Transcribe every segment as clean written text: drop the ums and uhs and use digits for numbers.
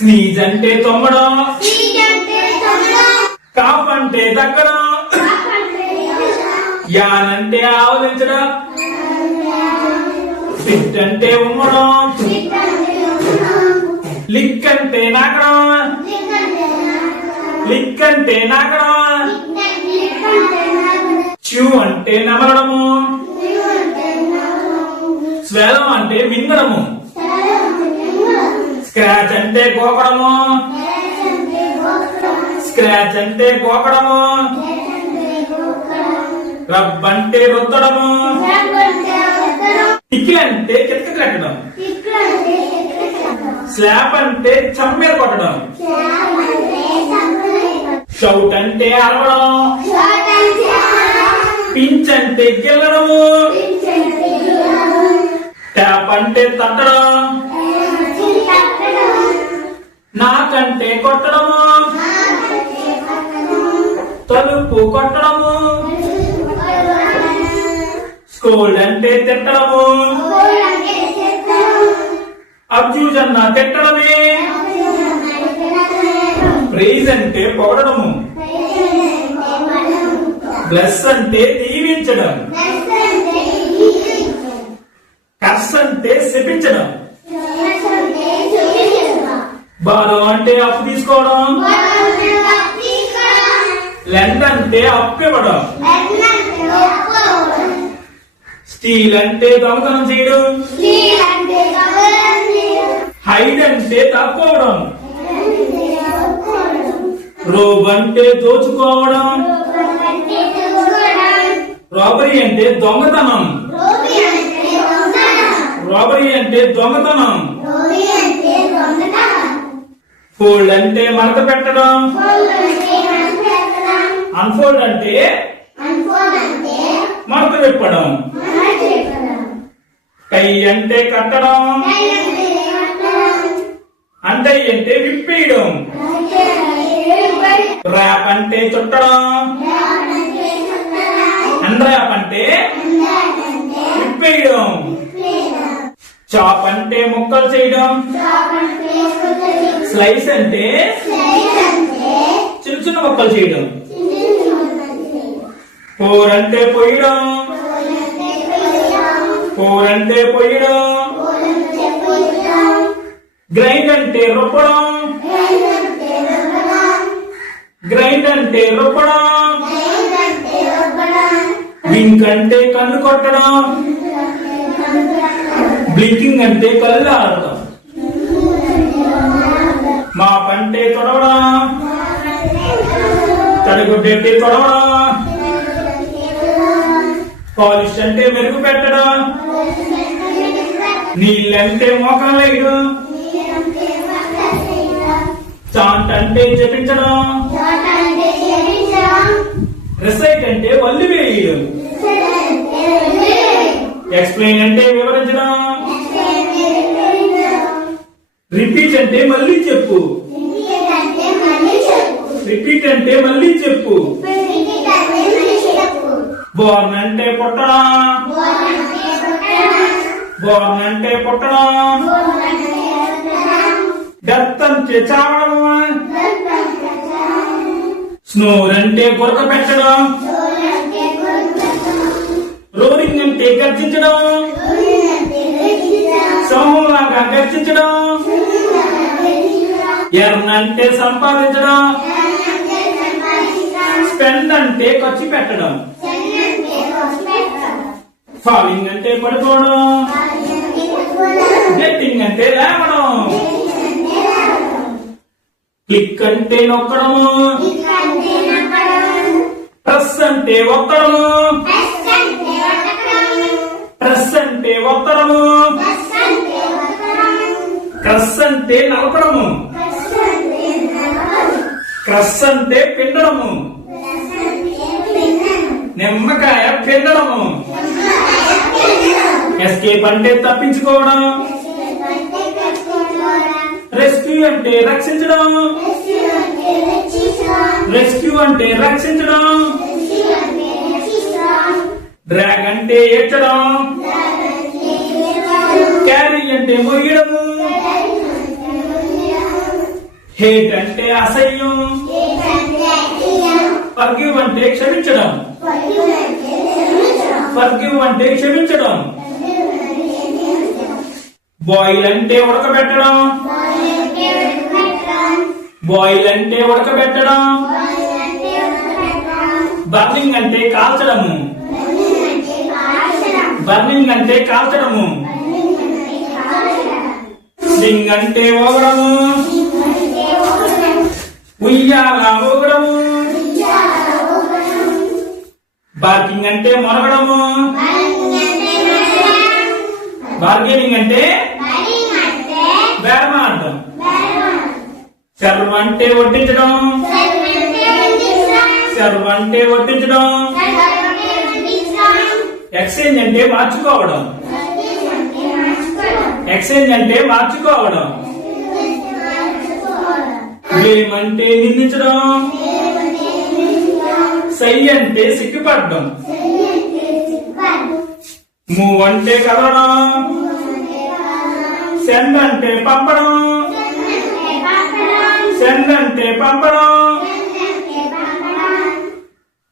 Sneeze అంటే తొమ్మడం, cough అంటే తగ్గడం, యాన్ అంటే ఆవలించడం, సిట్ అంటే ఉమ్మడం, లిక్ అంటే నాకడం, లిక్ అంటే నాకడం, చ్యూ అంటే నమలడము, స్వెలం అంటే మింగడము, స్క్రాచ్ అంటే గోకడము, స్క్రాచ్ అంటే గోకడము, రబ్ అంటే రుద్దడము, టికిల్ అంటే కిటక కట్టడం, స్లాప్ అంటే చెంప మీద కొట్టడం, షౌట్ అంటే అరవడం, పించ్ అంటే గిల్లడము, ట్యాప్ అంటే తట్టడం, నాకంటే కొట్టడము, తలుపు కొట్టడము, స్కోల్డ్ అంటే తిట్టడము, అబ్యూజ్ అన్న తిట్టడమే, ప్రైజ్ అంటే పొగడము, బ్లెస్ అంటే దీవించడం, కర్స్ అంటే శపించడం, బారో అంటే అప్పు తీసుకోవడం, లెండ్ అంటే అప్పు ఇవ్వడం, స్టీల్ అంటే దొంగతనం చేయడం, హైడ్ అంటే తప్పుకోవడం, రోబ్ అంటే దోచుకోవడం, రాబరీ అంటే దొంగతనం, రాబరీ అంటే దొంగతనం, ఫోల్డ్ అంటే మడత పెట్టడం, అన్ఫోల్డ్ అంటే మడత విప్పడం, టై అంటే కట్టడం, అంటే అంటే విప్పేయడం, ర్యాప్ అంటే చుట్టడం, అన్ర్యాప్ అంటే విప్పేయడం, చాప్ అంటే ముక్కలు చేయడం, స్లైస్ అంటే చిన్న చిన్న ముక్కలు చేయడం, పోర్ అంటే పొయ్యడం, పోర్ అంటే పొయ్యడం, గ్రైండ్ అంటే రుబ్బడం, గ్రైండ్ అంటే రుబ్బడం, వింక్ అంటే కన్ను కొట్టడం, బ్లింకింగ్ అంటే కళ్ళు ఆడటం, మాప్ అంటే తొడవడం, తడిగుడ్డంటే తొడవడం, పాలిష్ అంటే మెరుగు పెట్టడం, నీళ్ళంటే మోకాలు వేయడం, చాంట్ అంటే జపించడం, రిసైట్ అంటే వల్లి వేయడం, ఎక్స్ప్లెయిన్ అంటే వివరించడం, రిపీట్ అంటే మళ్ళీ చెప్పు, రిపీట్ అంటే మళ్ళీ చెప్పు, బోర్న్ అంటే పుట్టడం, బోర్న్ అంటే పుట్టడం, డెత్ అంటే చావడం, స్నోర్ అంటే గురక పెట్టడం, రోరింగ్ అంటే గర్జించడం, సమూహంగా గర్జించడం, ఎర్న్ అంటే సంపాదించడం, స్పెండ్ అంటే ఖర్చు పెట్టడం, ఫాలింగ్ అంటే పడిపోవడం, గెట్టింగ్ అంటే లేవడం, క్లిక్ అంటే నొక్కడము, ప్రెస్ అంటే ఒత్తడము, ప్రెస్ అంటే ఒత్తడము, క్రస్ అంటే నలపడము, క్రస్ అంటే పిండడము, నిమ్మకాయ పిండడము, ఎస్కేప్ అంటే తప్పించుకోవడం, రెస్క్యూ అంటే రక్షించడం, రెస్క్యూ అంటే రక్షించడం, డ్రాగ్ అంటే ఏడ్చడం, క్యారీ అంటే మొయ్యడము, హేట్ అంటే అసహ్యం. ఫర్గివ్ అంటే క్షమించడం. ఫర్గివ్ అంటే క్షమించడం. బాయిల్ అంటే ఉడకబెట్టడం. బాయిల్ అంటే ఉడకబెట్టడం. బర్నింగ్ అంటే కాల్చడము. బర్నింగ్ అంటే కాల్చడము. సింగ్ అంటే ఊగడము. ఉయ్యాల ఊగడము. బార్కింగ్ అంటే మొరగడము. బార్గెనింగ్ అంటే బేరమాడడం. సర్వ్ అంటే వడ్డించడం. సర్వ్ అంటే వడ్డించడం. ఎక్స్చేంజ్ అంటే మార్చుకోవడం. ఎక్స్చేంజ్ అంటే మార్చుకోవడం. బ్లేమ్ అంటే నిందించడం. సై అంటే సిగ్గుపడడం. మూవ్ అంటే కదలడం. సెండ్ అంటే పంపడం. సెండ్ అంటే పంపడం.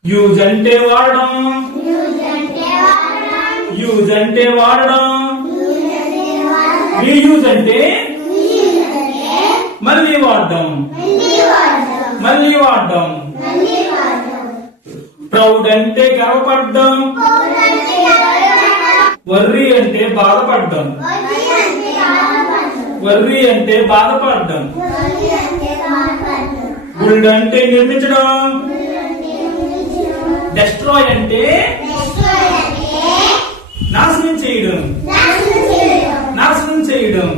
యూజ్ అంటే వాడడం. యూజ్ అంటే వాడడం. రీయూజ్ అంటే మళ్ళీ వాడడం. మళ్ళీ వాడడం. ప్రౌడ్ అంటే గర్వపడడం. వర్రీ అంటే బాధపడడం. వర్రీ అంటే బాధపడడం. బిల్డ్ అంటే నిర్మించడం. డెస్ట్రాయ్ అంటే నాశనం చేయడం. నాశనం చేయడం.